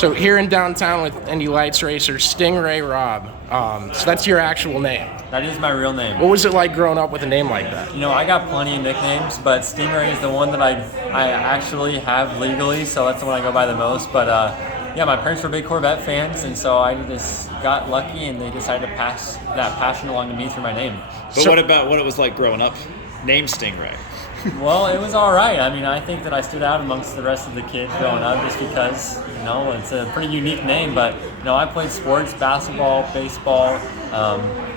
So here in downtown with IndyLights racer Sting Ray Robb. So that's your actual name. That is my real name. What was it like growing up with a name like that? You know, I got plenty of nicknames, but Stingray is the one that I actually have legally, so that's the one I go by the most. But yeah, my parents were big Corvette fans, and so I just got lucky, and they decided to pass that passion along to me through my name. But what about what it was like growing up? Name Stingray. Well, it was all right. I mean, I think that I stood out amongst the rest of the kids growing up just because, you know, it's a pretty unique name. But, you know, I played sports, basketball, baseball,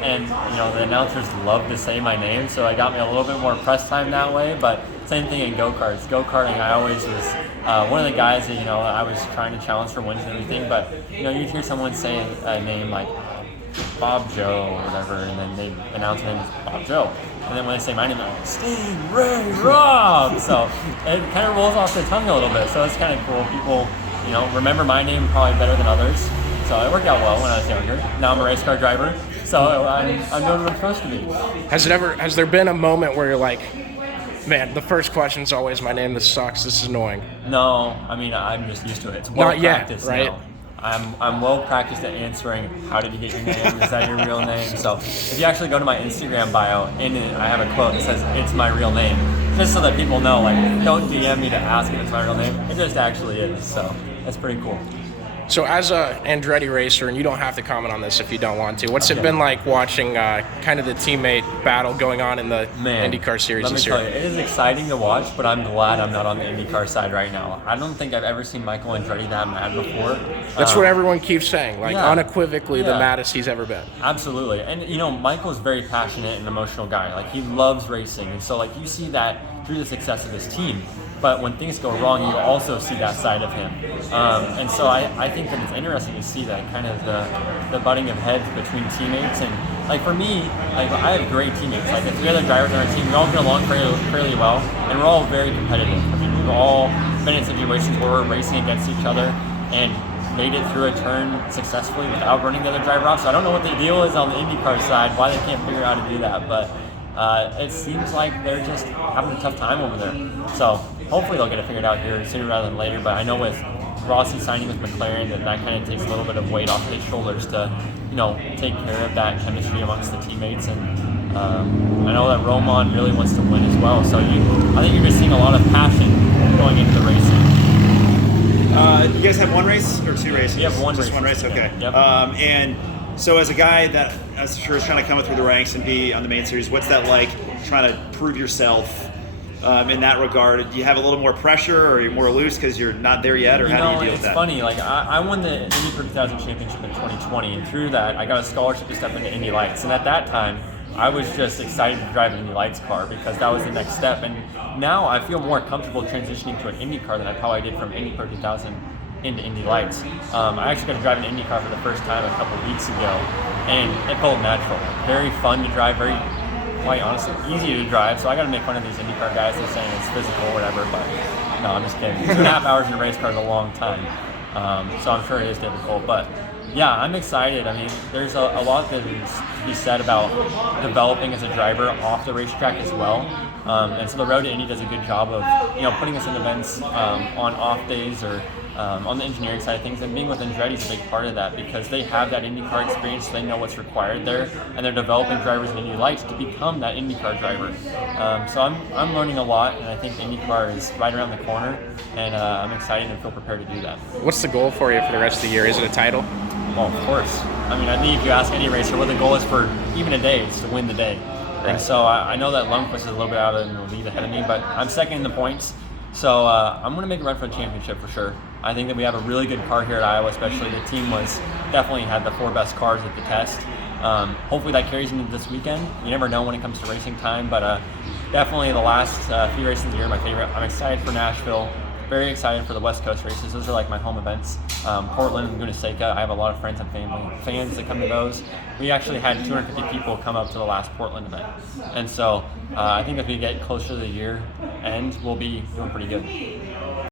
and, you know, the announcers loved to say my name, so it got me a little bit more press time that way. But same thing in go-karts. Go-karting, I always was one of the guys that, you know, I was trying to challenge for wins and everything. But, you know, you'd hear someone say a name like Bob Joe or whatever, and then they announce my name as Bob Joe. And then when they say my name, I'm like, Sting Ray Robb. So it kind of rolls off the tongue a little bit. So it's kind of cool. People, you know, remember my name probably better than others. So it worked out well when I was younger. Now I'm a race car driver, so I'm doing what I'm supposed to be. Has there been a moment where you're like, man, the first question's always my name, this sucks, this is annoying? No, I mean, I'm just used to it. It's well Not yet, practiced right? now. I'm well practiced at answering, how did you get your name? Is that your real name? So if you actually go to my Instagram bio, in it I have a quote that says, it's my real name. Just so that people know, like, don't DM me to ask if it's my real name. It just actually is, so that's pretty cool. So as a Andretti racer, and you don't have to comment on this if you don't want to, what's it been like watching kind of the teammate battle going on in the IndyCar series this year? Let me tell you, it is exciting to watch, but I'm glad I'm not on the IndyCar side right now. I don't think I've ever seen Michael Andretti that mad before. That's what everyone keeps saying, like unequivocally the maddest he's ever been. Absolutely. And you know, Michael's a very passionate and emotional guy. Like, he loves racing, and so like you see that through the success of his team. But when things go wrong, you also see that side of him. And so I think that it's interesting to see that kind of the butting of heads between teammates. And like for me, like I have great teammates. Like the three other drivers on our team, we all get along fairly well, and we're all very competitive. I mean, we've all been in situations where we're racing against each other and made it through a turn successfully without running the other driver off. So I don't know what the deal is on the IndyCar side, why they can't figure out how to do that. But it seems like they're just having a tough time over there. So hopefully they'll get it figured out here sooner rather than later. But I know with Rossi signing with McLaren, that kind of takes a little bit of weight off his shoulders to, you know, take care of that chemistry amongst the teammates. And I know that Roman really wants to win as well. So I think you're just seeing a lot of passion going into the racing. You guys have one race or two races? We have one race. Just one race, okay. Yep. And so as a guy that I'm sure is trying to come up through the ranks and be on the main series, what's that like, trying to prove yourself in that regard? Do you have a little more pressure, or you're more loose because you're not there yet, or how do you deal with that? It's funny. Like I won the Indy 3000 championship in 2020, and through that, I got a scholarship to step into IndyLights. And at that time, I was just excited to drive an IndyLights car because that was the next step. And now I feel more comfortable transitioning to an Indy car than I probably did from Indy 3000 into IndyLights. I actually got to drive an Indy car for the first time a couple weeks ago, and it felt natural. Very fun to drive, very, quite honestly, easy to drive. So I got to make fun of these IndyCar guys. They're saying it's physical or whatever, but no, I'm just kidding. 2.5 hours in a race car is a long time, so I'm sure it is difficult. But yeah, I'm excited. I mean, there's a lot that is to be said about developing as a driver off the racetrack as well. And so the Road to Indy does a good job of, you know, putting us in events on off days or on the engineering side of things, and being with Andretti is a big part of that because they have that IndyCar experience, so they know what's required there, and they're developing drivers in IndyLights to become that IndyCar driver. So I'm learning a lot, and I think IndyCar is right around the corner, and I'm excited and feel prepared to do that. What's the goal for you for the rest of the year? Is it a title? Well, of course. I mean, I think if you ask any racer what the goal is for even a day, it's to win the day. Right. And so I know that Lundqvist is a little bit out of the lead ahead of me, but I'm second in the points. So I'm going to make a run for the championship for sure. I think that we have a really good car here at Iowa, especially the team definitely had the 4 best cars at the test. Hopefully that carries into this weekend. You never know when it comes to racing time, but definitely the last few races of the year are my favorite. I'm excited for Nashville. Very excited for the West Coast races. Those are like my home events. Portland and Laguna Seca, I have a lot of friends and fans that come to those. We actually had 250 people come up to the last Portland event. And so I think if we get closer to the year end, we'll be doing pretty good.